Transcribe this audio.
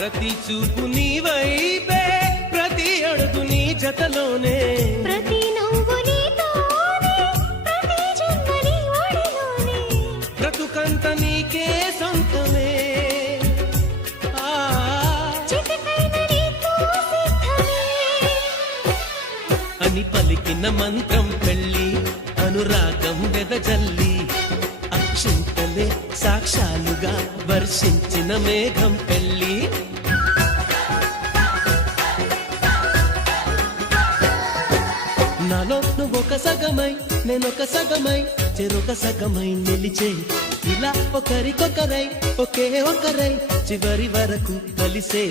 ప్రతి చూపు నీ వైపే, ప్రతి అడుగు నీ జతలోనే, ప్రతి నవ్వు నీతోనే, ప్రతి జన్మ నీ ఒడిలోనే, బ్రతుకంత నీకే సొంతమే. చిటికైన నీతో సిద్ధమే. అని పలికిన మంత్రం పెళ్ళి, అనురాగం వెదజల్లి, అక్షింతలే సాక్షాలుగా వర్షించిన మేఘం పెళ్ళి. నాలో నువ్వొక సగమై, నేనొక సగమై, చెరొక సగమై నిలిచే, ఇలా ఒకరికొకరై, ఒకే ఒకరై చివరి వరకు కలిసే.